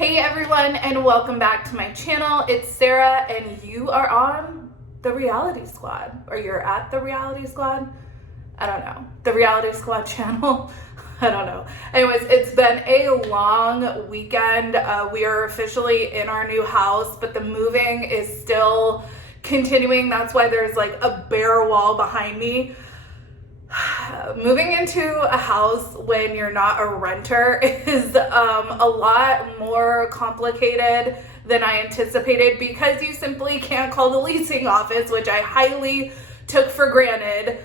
Hey everyone, and welcome back to my channel. It's Sarah and you are on the Reality Squad, or you're at the Reality Squad. I don't know. The Reality Squad channel. I don't know. Anyways, it's been a long weekend. We are officially in our new house, but the moving is still continuing. That's why there's like a bare wall behind me. Moving into a house when you're not a renter is a lot more complicated than I anticipated, because you simply can't call the leasing office, which I highly took for granted,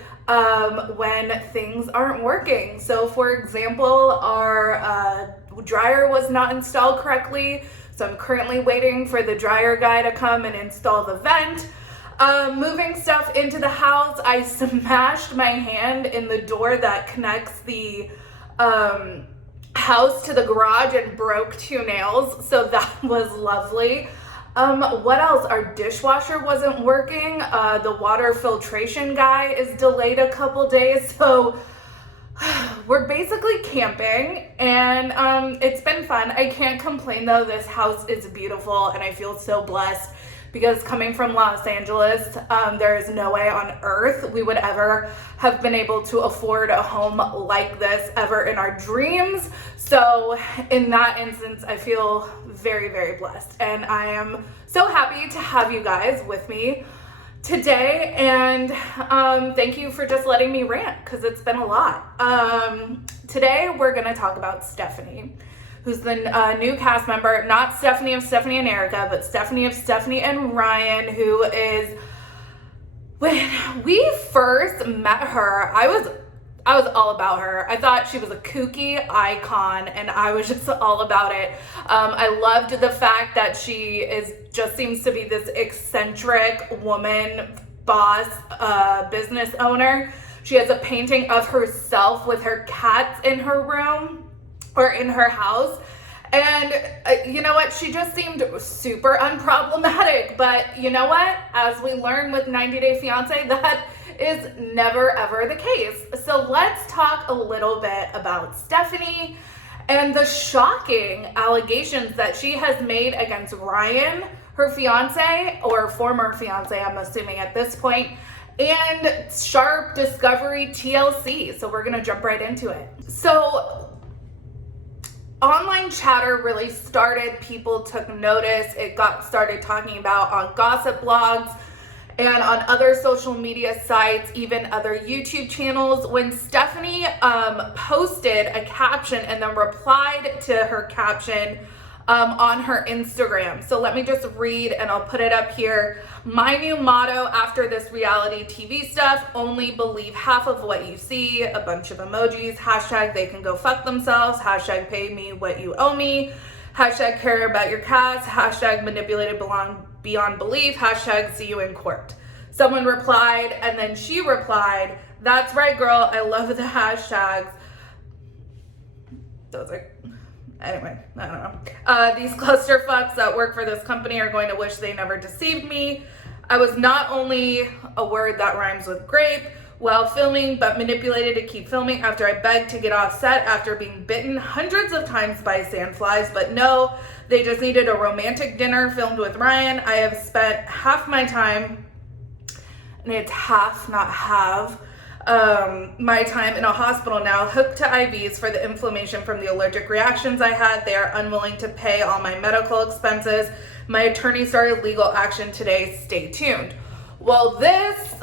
when things aren't working. So for example, our dryer was not installed correctly, so I'm currently waiting for the dryer guy to come and install the vent. Moving stuff into the house, I smashed my hand in the door that connects the house to the garage and broke 2 nails, so that was lovely. What else? Our dishwasher wasn't working. The water filtration guy is delayed a couple days, so we're basically camping, and it's been fun. I can't complain though. This house is beautiful and I feel so blessed, because coming from Los Angeles, there is no way on earth we would ever have been able to afford a home like this ever in our dreams. So in that instance, I feel very, very blessed. And I am so happy to have you guys with me today. And thank you for just letting me rant, because it's been a lot. Today, we're going to talk about Stephanie, who's the new cast member, not Stephanie of Stephanie and Erica, but Stephanie of Stephanie and Ryan, who is, when we first met her, I was all about her. I thought she was a kooky icon, and I was just all about it. I loved the fact that she just seems to be this eccentric woman, boss, business owner. She has a painting of herself with her cats in her room, or in her house, and you know what, she just seemed super unproblematic. But you know what, as we learn with 90 Day Fiancé, that is never ever the case. So let's talk a little bit about Stephanie and the shocking allegations that she has made against Ryan, her fiance, or former fiance, I'm assuming at this point, and Sharp Discovery TLC. So we're gonna jump right into it. So online chatter really started. People took notice. It got started talking about on gossip blogs and on other social media sites, even other YouTube channels, when Stephanie posted a caption and then replied to her caption on her Instagram. So let me just read, and I'll put it up here. My new motto after this reality TV stuff: only believe half of what you see. A bunch of emojis. Hashtag they can go fuck themselves. Hashtag pay me what you owe me. Hashtag care about your cats. Hashtag manipulated beyond belief. Hashtag see you in court. Someone replied, and then she replied, that's right, girl. I love the hashtags. Those are... Anyway, I don't know. These clusterfucks that work for this company are going to wish they never deceived me. I was not only a word that rhymes with grape while filming, but manipulated to keep filming after I begged to get off set after being bitten hundreds of times by sandflies. But no, they just needed a romantic dinner filmed with Ryan. I have spent half my time, and it's half, not half, my time in a hospital now, hooked to IVs for the inflammation from the allergic reactions I had. They are unwilling to pay all my medical expenses. My attorney started legal action today. Stay tuned. Well, this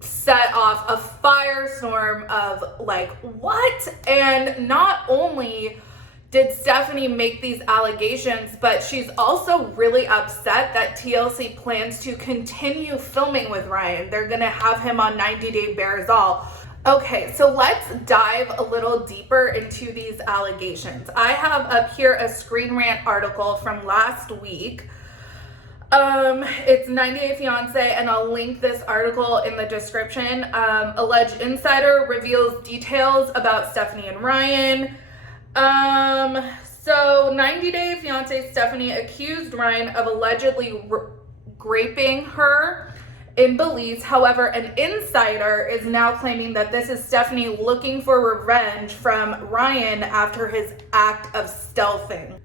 set off a firestorm of like, what? And not only did Stephanie make these allegations, but she's also really upset that TLC plans to continue filming with Ryan. They're gonna have him on 90 Day Bears All. Okay, so let's dive a little deeper into these allegations. I have up here a Screen Rant article from last week. It's 90 Day Fiancé, and I'll link this article in the description. Alleged insider reveals details about Stephanie and Ryan. So 90 Day Fiancé Stephanie accused Ryan of allegedly raping her in Belize. However, an insider is now claiming that this is Stephanie looking for revenge from Ryan after his act of stealthing.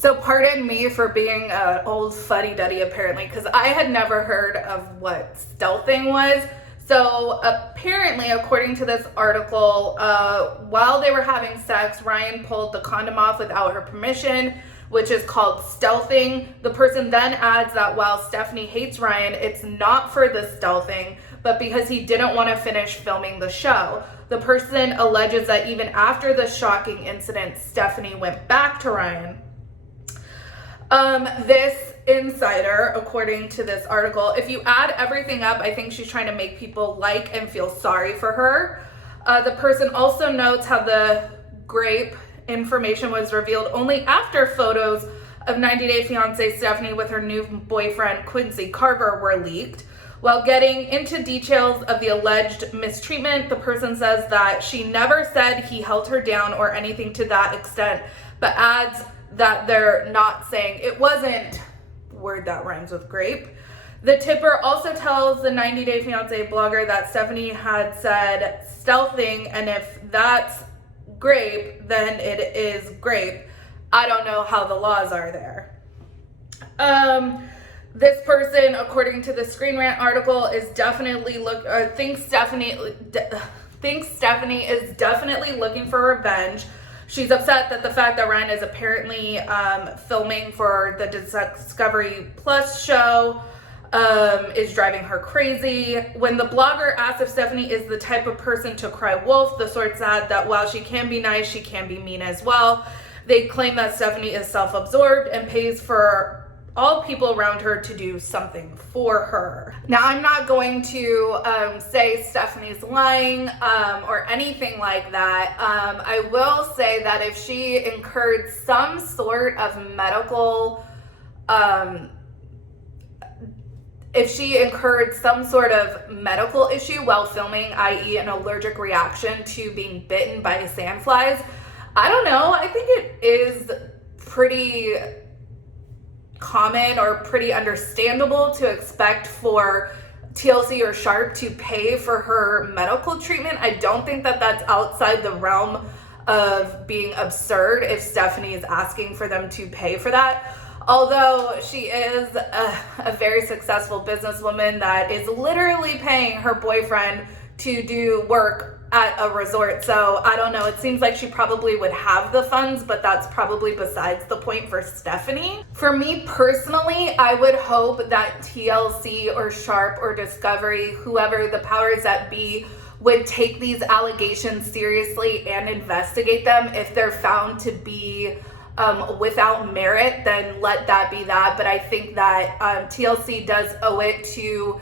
So pardon me for being an old fuddy-duddy apparently, because I had never heard of what stealthing was. So apparently, according to this article, while they were having sex, Ryan pulled the condom off without her permission, which is called stealthing. The person then adds that while Stephanie hates Ryan, it's not for the stealthing, but because he didn't want to finish filming the show. The person alleges that even after the shocking incident, Stephanie went back to Ryan. This insider, according to this article, if you add everything up, I think she's trying to make people like and feel sorry for her. The person also notes how the grape information was revealed only after photos of 90 Day Fiancé Stephanie with her new boyfriend Quincy Carver were leaked. While getting into details of the alleged mistreatment, the person says that she never said he held her down or anything to that extent, but adds that they're not saying it wasn't, word that rhymes with grape. The tipper also tells the 90 Day Fiancé blogger that Stephanie had said stealthing, and if that's grape, then it is grape. I don't know how the laws are there. This person, according to the Screen Rant article, is definitely thinks Stephanie is definitely looking for revenge. She's upset that the fact that Ryan is apparently filming for the Discovery Plus show is driving her crazy. When the blogger asks if Stephanie is the type of person to cry wolf, the source said that while she can be nice, she can be mean as well. They claim that Stephanie is self-absorbed and pays for all people around her to do something for her. Now, I'm not going to say Stephanie's lying or anything like that. I will say that if she incurred some sort of medical issue while filming, i.e. an allergic reaction to being bitten by sandflies, I don't know. I think it is pretty common or pretty understandable to expect for TLC or Sharp to pay for her medical treatment. I don't think that that's outside the realm of being absurd if Stephanie is asking for them to pay for that. Although she is a very successful businesswoman that is literally paying her boyfriend to do work at a resort. So I don't know. It seems like she probably would have the funds, but that's probably besides the point for Stephanie. For me personally, I would hope that TLC or Sharp or Discovery, whoever the powers that be, would take these allegations seriously and investigate them. If they're found to be without merit, then let that be that. But I think that TLC does owe it to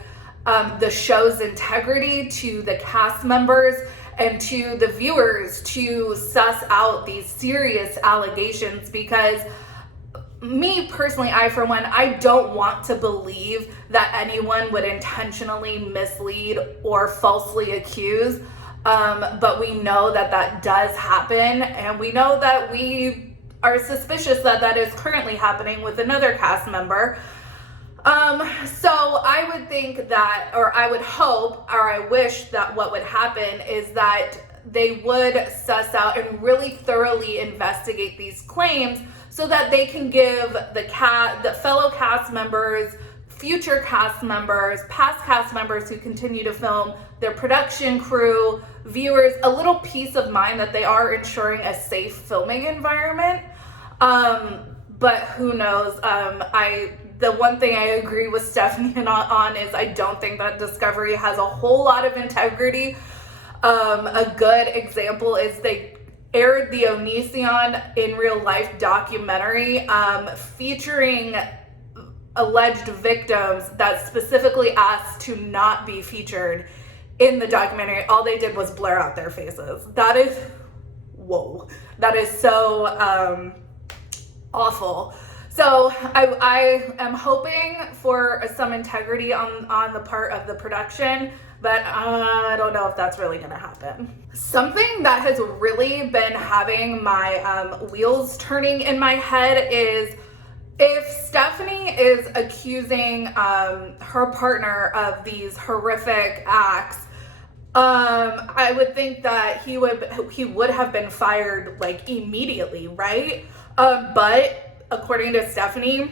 the show's integrity, to the cast members, and to the viewers to suss out these serious allegations, because me personally, I for one, I don't want to believe that anyone would intentionally mislead or falsely accuse, but we know that that does happen, and we know that we are suspicious that that is currently happening with another cast member. So I would think that, or I would hope, or I wish that what would happen is that they would suss out and really thoroughly investigate these claims so that they can give the fellow cast members, future cast members, past cast members who continue to film, their production crew, viewers, a little peace of mind that they are ensuring a safe filming environment. But who knows? The one thing I agree with Stephanie on is I don't think that Discovery has a whole lot of integrity. A good example is they aired the Onision in Real Life documentary featuring alleged victims that specifically asked to not be featured in the documentary. All they did was blur out their faces. That is, whoa, that is so awful. So I am hoping for some integrity on the part of the production, but I don't know if that's really going to happen. Something that has really been having my wheels turning in my head is if Stephanie is accusing her partner of these horrific acts, I would think that he would have been fired like immediately, right? But according to Stephanie,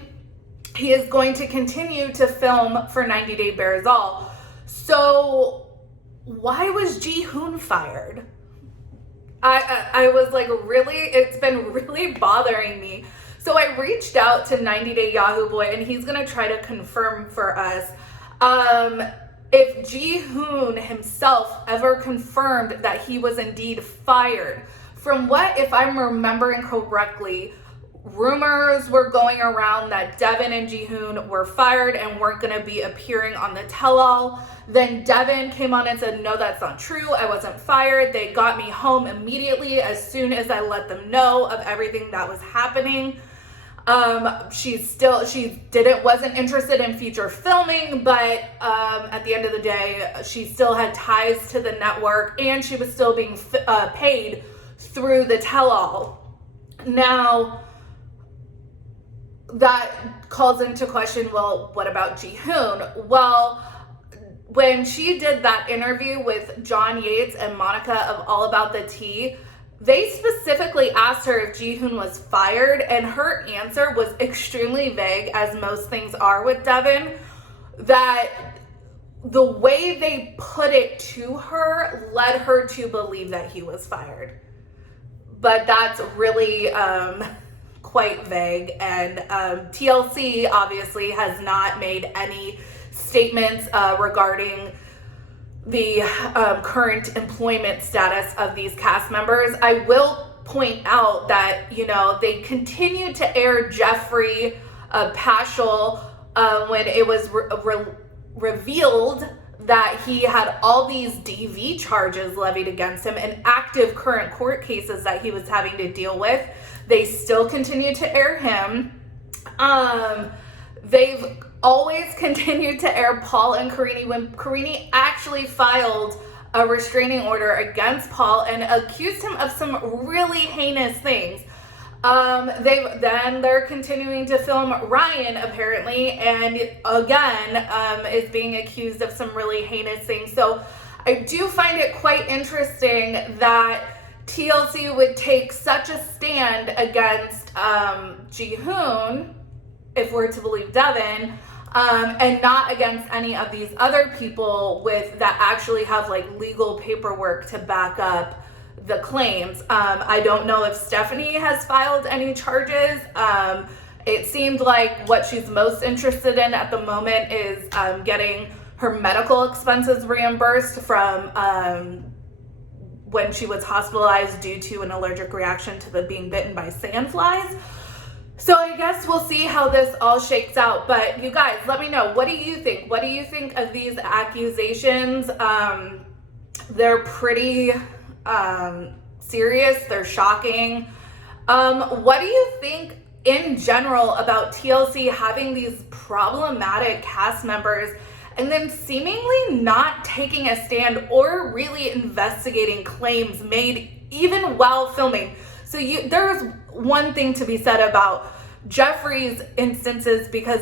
he is going to continue to film for 90 Day Bears All. So why was Ji-hoon fired? I was like, really? It's been really bothering me. So I reached out to 90 Day Yahoo Boy, and he's going to try to confirm for us if Ji-hoon himself ever confirmed that he was indeed fired. From what, if I'm remembering correctly, rumors were going around that Devin and Ji-hoon were fired and weren't going to be appearing on the tell-all. Then Devin came on and said, no, that's not true. I wasn't fired. They got me home immediately as soon as I let them know of everything that was happening. She wasn't interested in future filming, but at the end of the day, she still had ties to the network, and she was still being paid through the tell-all. Now, that calls into question, well, what about Ji-hoon? Well, when she did that interview with John Yates and Monica of All About the Tea, they specifically asked her if Ji-hoon was fired, and her answer was extremely vague, as most things are with Devin, that the way they put it to her led her to believe that he was fired. But that's really quite vague, and TLC obviously has not made any statements regarding the current employment status of these cast members. I will point out that, they continued to air Jeffrey Paschal when it was revealed that he had all these DV charges levied against him and active current court cases that he was having to deal with. They still continue to air him. They've always continued to air Paul and Karini when Karini actually filed a restraining order against Paul and accused him of some really heinous things. They're continuing to film Ryan apparently, and again is being accused of some really heinous things. So I do find it quite interesting that TLC would take such a stand against Ji-hoon, if we're to believe Devin, and not against any of these other people that actually have like legal paperwork to back up the claims. I don't know if Stephanie has filed any charges. It seemed like what she's most interested in at the moment is getting her medical expenses reimbursed from when she was hospitalized due to an allergic reaction to being bitten by sandflies. So I guess we'll see how this all shakes out. But you guys, let me know. What do you think? What do you think of these accusations? They're pretty serious. They're shocking. What do you think in general about TLC having these problematic cast members and then seemingly not taking a stand or really investigating claims made even while filming? So there's one thing to be said about Jeffrey's instances, because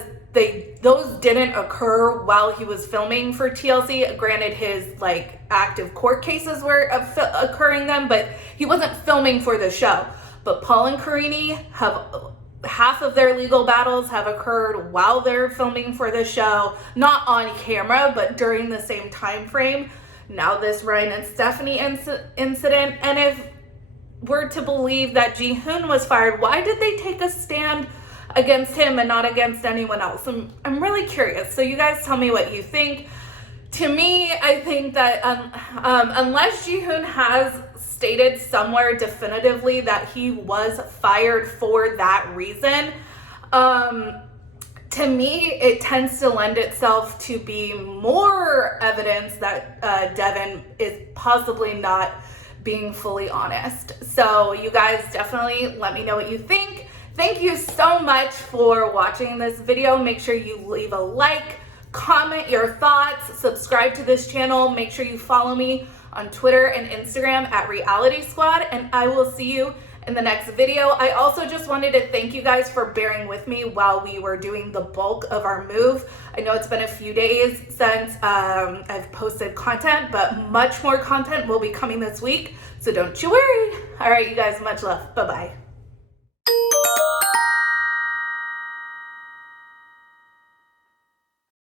those didn't occur while he was filming for TLC. Granted, his like active court cases were occurring then, but he wasn't filming for the show. But Paul and Karini have half of their legal battles have occurred while they're filming for the show, not on camera, but during the same time frame. Now this Ryan and Stephanie incident, and if we're to believe that Ji-hoon was fired, why did they take a stand against him and not against anyone else? I'm really curious. So you guys tell me what you think. To me, I think that unless Ji-hoon has stated somewhere definitively that he was fired for that reason, to me, it tends to lend itself to be more evidence that Devin is possibly not being fully honest. So you guys definitely let me know what you think. Thank you so much for watching this video. Make sure you leave a like, comment your thoughts, subscribe to this channel. Make sure you follow me on Twitter and Instagram at Reality Squad, and I will see you in the next video. I also just wanted to thank you guys for bearing with me while we were doing the bulk of our move. I know it's been a few days since I've posted content, but much more content will be coming this week, so don't you worry. All right, you guys, much love. Bye-bye.